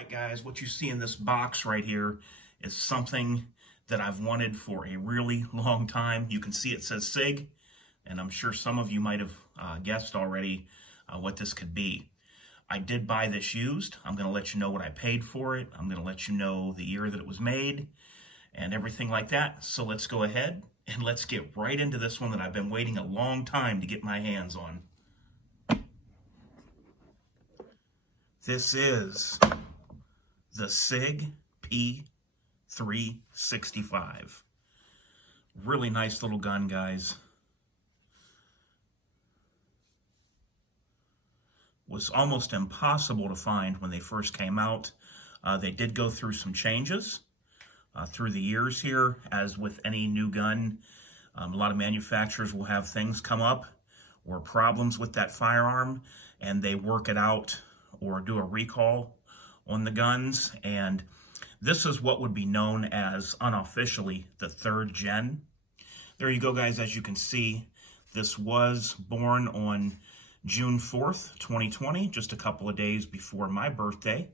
right, guys, what you see in this box right here is something that I've wanted for a really long time. You can see it says Sig, and I'm sure some of you might have guessed already what this could be. I did buy this used. I'm going to let you know what I paid for it. I'm going to let you know the year that it was made and everything like that. So let's go ahead and let's get right into this one that I've been waiting a long time to get my hands on. This is the Sig P365. Really nice little gun, guys. Was almost impossible to find when they first came out. They did go through some changes through the years here, as with any new gun. A lot of manufacturers will have things come up or problems with that firearm, and they work it out or do a recall on the guns. And this is what would be known as unofficially the third gen. There you go, guys. As you can see, this was born on June 4th, 2020, just a couple of days before my birthday.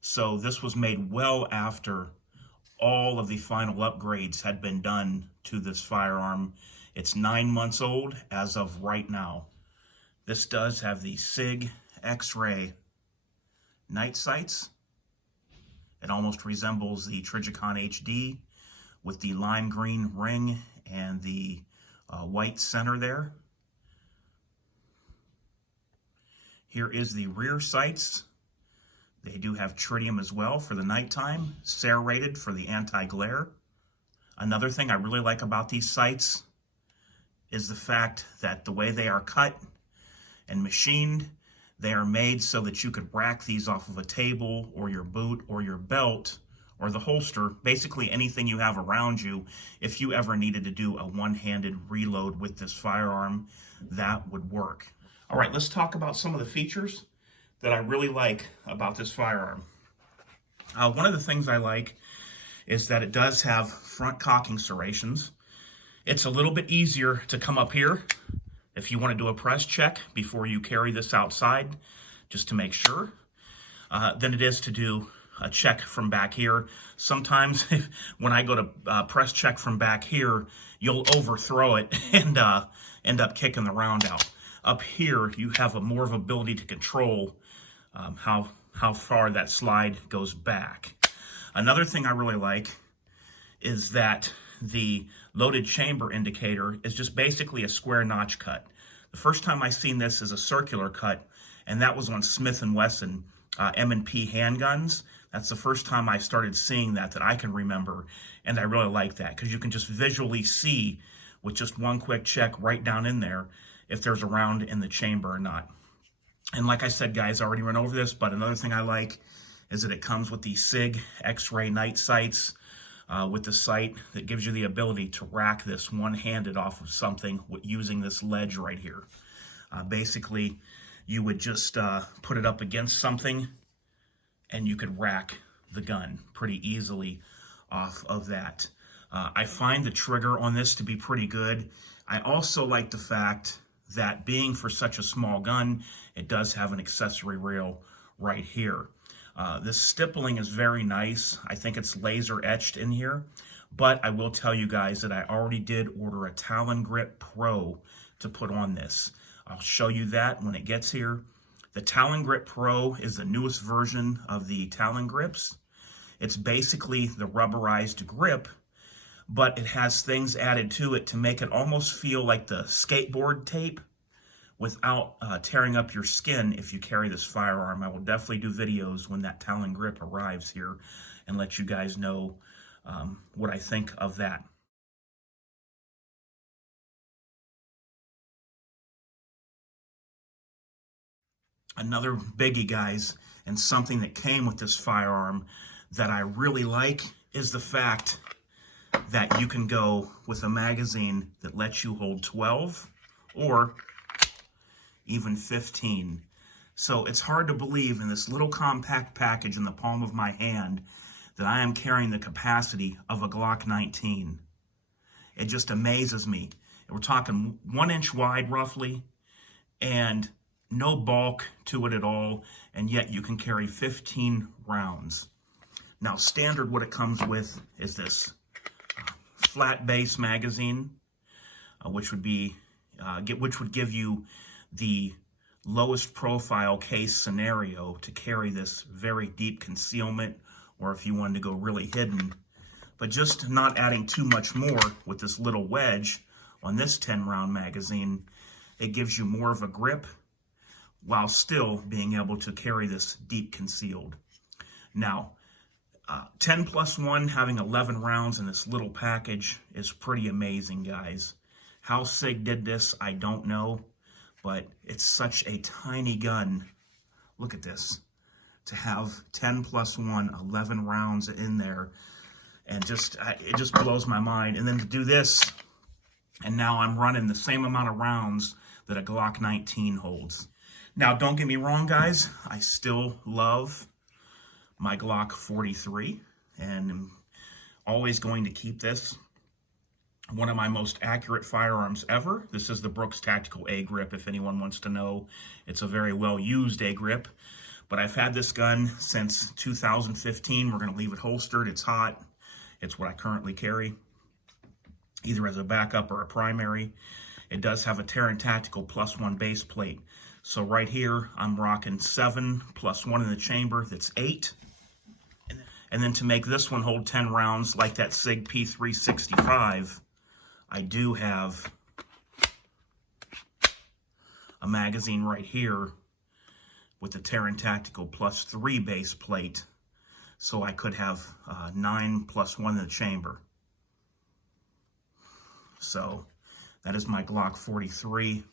So this was made well after all of the final upgrades had been done to this firearm. It's 9 months old as of right now. This does have the Sig X-ray night sights. It almost resembles the Trigicon HD with the lime green ring and the white center there. Here is the rear sights. They do have tritium as well for the nighttime, serrated for the anti-glare. Another thing I really like about these sights is the fact that the way they are cut and machined, they are made so that you could rack these off of a table or your boot or your belt or the holster, basically anything you have around you. If you ever needed to do a one-handed reload with this firearm, that would work. All right, let's talk about some of the features that I really like about this firearm. One of the things I like is that it does have front cocking serrations. It's a little bit easier to come up here if you want to do a press check before you carry this outside, just to make sure, than it is to do a check from back here. Sometimes when I go to press check from back here, you'll overthrow it and end up kicking the round out. Up here, you have more of ability to control how far that slide goes back. Another thing I really like is that the loaded chamber indicator is just basically a square notch cut. The first time I seen this is a circular cut, and that was on Smith & Wesson M&P handguns. That's the first time I started seeing that I can remember, and I really like that because you can just visually see with just one quick check right down in there if there's a round in the chamber or not. And like I said, guys, I already went over this, but another thing I like is that it comes with the Sig X-ray night sights with the sight that gives you the ability to rack this one-handed off of something using this ledge right here. Basically, you would just put it up against something and you could rack the gun pretty easily off of that. I find the trigger on this to be pretty good. I also like the fact that being for such a small gun, it does have an accessory rail right here. This stippling is very nice. I think it's laser etched in here, but I will tell you guys that I already did order a Talon Grip Pro to put on this. I'll show you that when it gets here. The Talon Grip Pro is the newest version of the Talon grips. It's basically the rubberized grip, but it has things added to it to make it almost feel like the skateboard tape without tearing up your skin if you carry this firearm. I will definitely do videos when that Talon grip arrives here and let you guys know what I think of that. Another biggie, guys, and something that came with this firearm that I really like is the fact that you can go with a magazine that lets you hold 12 or even 15. So it's hard to believe in this little compact package in the palm of my hand that I am carrying the capacity of a Glock 19. It just amazes me. We're talking 1 inch wide roughly, and no bulk to it at all, and yet you can carry 15 rounds. Now, standard, what it comes with is this flat base magazine, which would give you the lowest profile case scenario to carry this very deep concealment, or if you wanted to go really hidden, but just not adding too much more with this little wedge on this 10 round magazine. It gives you more of a grip while still being able to carry this deep concealed. Now, 10+1 having 11 rounds in this little package is pretty amazing, guys. How Sig did this, I don't know, but it's such a tiny gun. Look at this. To have 10+1, 11 rounds in there, and it just blows my mind. And then to do this, and now I'm running the same amount of rounds that a Glock 19 holds. Now, don't get me wrong, guys. I still love my Glock 43, and I'm always going to keep this. One of my most accurate firearms ever. This is the Brooks Tactical A-Grip, if anyone wants to know. It's a very well-used A-Grip, but I've had this gun since 2015. We're going to leave it holstered. It's hot. It's what I currently carry, either as a backup or a primary. It does have a Terran Tactical +1 base plate. So right here, I'm rocking 7 + 1 in the chamber. That's 8. And then to make this one hold 10 rounds like that Sig P365, I do have a magazine right here with the Terran Tactical +3 base plate. So I could have 9 + 1 in the chamber. So that is my Glock 43.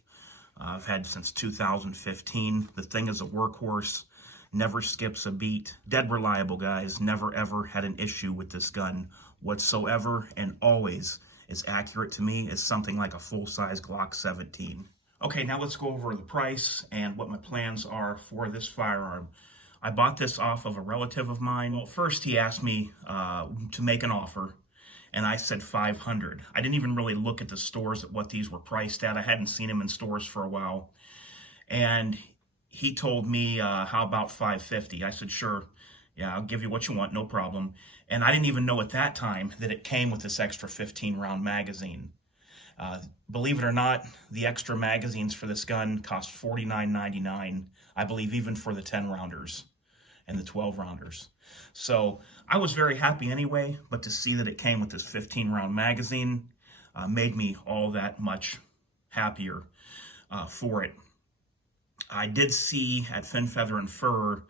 I've had since 2015. The thing is a workhorse, never skips a beat. Dead reliable, guys. Never ever had an issue with this gun whatsoever, and always as accurate to me as something like a full-size Glock 17. Okay, now let's go over the price and what my plans are for this firearm. I bought this off of a relative of mine. Well, first he asked me to make an offer, and I said $500. I didn't even really look at the stores at what these were priced at. I hadn't seen them in stores for a while. And he told me, how about $550? I said, sure. Yeah, I'll give you what you want, no problem. And I didn't even know at that time that it came with this extra 15-round magazine. Believe it or not, the extra magazines for this gun cost $49.99, I believe, even for the 10-rounders and the 12-rounders. So I was very happy anyway, but to see that it came with this 15-round magazine made me all that much happier for it. I did see at Fin, Feather, and Fur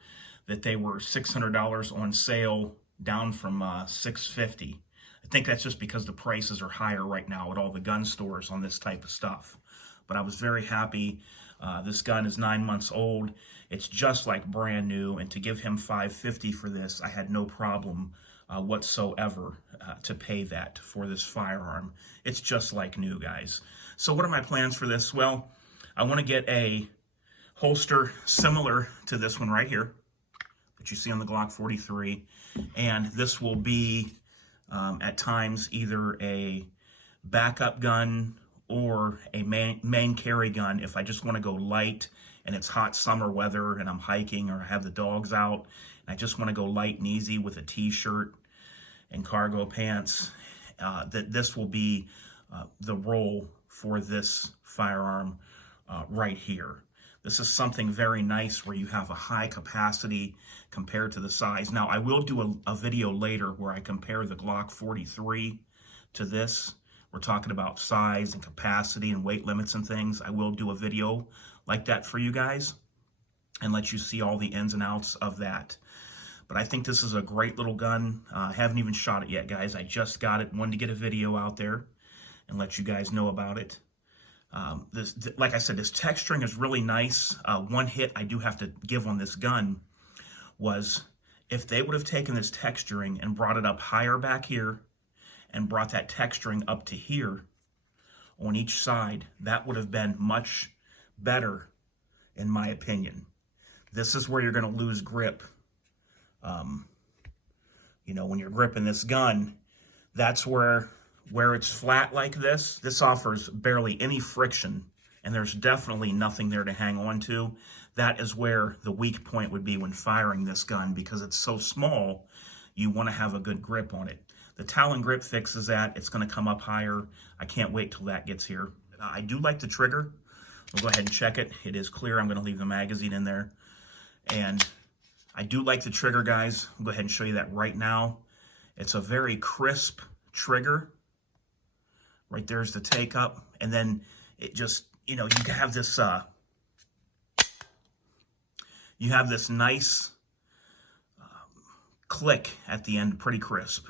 that they were $600 on sale, down from $650. I think that's just because the prices are higher right now at all the gun stores on this type of stuff. But I was very happy. This gun is 9 months old. It's just like brand new, and to give him $550 for this, I had no problem whatsoever to pay that for this firearm. It's just like new, guys. So what are my plans for this? Well, I want to get a holster similar to this one right here that you see on the Glock 43, and this will be at times either a backup gun or a main carry gun if I just want to go light and it's hot summer weather and I'm hiking or I have the dogs out and I just want to go light and easy with a t-shirt and cargo pants. That this will be the role for this firearm right here. This is something very nice where you have a high capacity compared to the size. Now, I will do a video later where I compare the Glock 43 to this. We're talking about size and capacity and weight limits and things. I will do a video like that for you guys and let you see all the ins and outs of that. But I think this is a great little gun. I haven't even shot it yet, guys. I just got it. Wanted to get a video out there and let you guys know about it. Like I said, this texturing is really nice. One hit I do have to give on this gun was if they would have taken this texturing and brought it up higher back here and brought that texturing up to here on each side, that would have been much better in my opinion. This is where you're going to lose grip. You know, when you're gripping this gun, that's where it's flat like this offers barely any friction and there's definitely nothing there to hang on to. That is where the weak point would be when firing this gun, because it's so small, you want to have a good grip on it. The Talon grip fixes that. It's going to come up higher. I can't wait till that gets here. I do like the trigger. We'll go ahead and check it. It is clear. I'm going to leave the magazine in there. And I do like the trigger, guys. I'll go ahead and show you that right now. It's a very crisp trigger. Right there's the take up. And then it just, you have this nice click at the end, pretty crisp.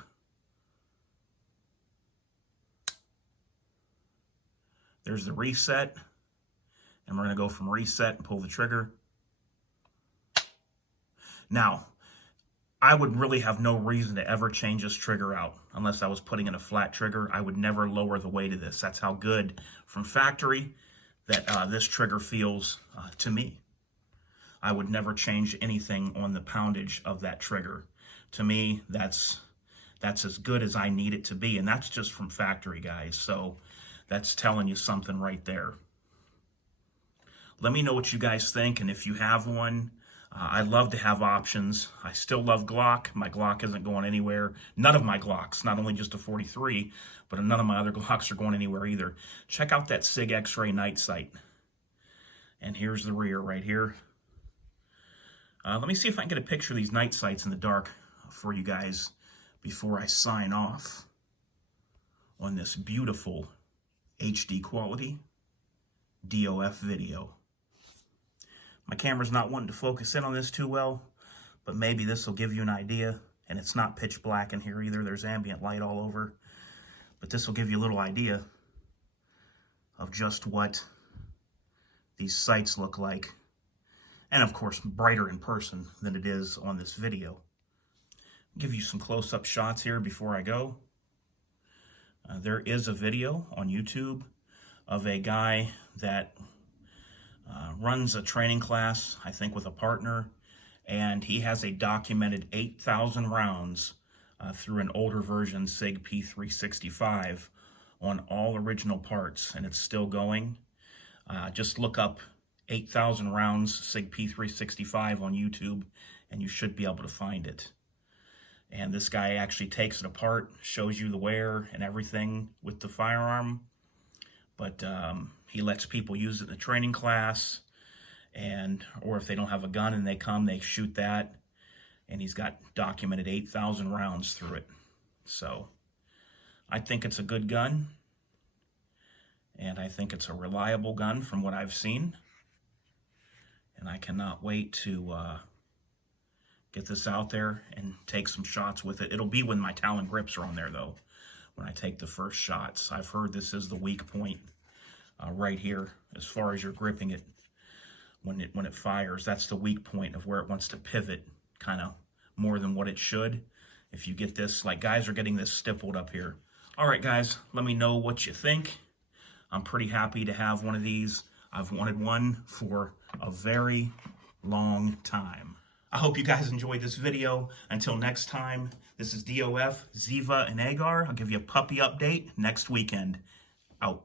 There's the reset, and we're going to go from reset and pull the trigger. Now, I would really have no reason to ever change this trigger out unless I was putting in a flat trigger. I would never lower the weight of this. That's how good from factory that this trigger feels to me. I would never change anything on the poundage of that trigger. To me, that's as good as I need it to be, and that's just from factory, guys. So that's telling you something right there. Let me know what you guys think, and if you have one, I'd love to have options. I still love Glock. My Glock isn't going anywhere. None of my Glocks, not only just a 43, but none of my other Glocks are going anywhere either. Check out that Sig X-Ray night sight. And here's the rear right here. Let me see if I can get a picture of these night sights in the dark for you guys before I sign off on this beautiful HD quality DOF video. My camera's not wanting to focus in on this too well, but maybe this will give you an idea. And it's not pitch black in here either. There's ambient light all over. But this will give you a little idea of just what these sights look like. And of course, brighter in person than it is on this video. I'll give you some close-up shots here before I go. There is a video on YouTube of a guy that runs a training class, I think with a partner, and he has a documented 8,000 rounds through an older version Sig P365 on all original parts, and it's still going. Just look up 8,000 rounds Sig P365 on YouTube, and you should be able to find it. And this guy actually takes it apart, shows you the wear and everything with the firearm. But he lets people use it in the training class, or if they don't have a gun and they come, they shoot that. And he's got documented 8,000 rounds through it. So I think it's a good gun. And I think it's a reliable gun from what I've seen. And I cannot wait to get this out there and take some shots with it. It'll be when my Talon grips are on there, though, when I take the first shots. I've heard this is the weak point right here, as far as you're gripping it when it fires. That's the weak point of where it wants to pivot kind of more than what it should. If you get this, like guys are getting this stippled up here. All right, guys, let me know what you think. I'm pretty happy to have one of these. I've wanted one for a very long time. I hope you guys enjoyed this video. Until next time, this is DOF, Ziva, and Agar. I'll give you a puppy update next weekend. Out.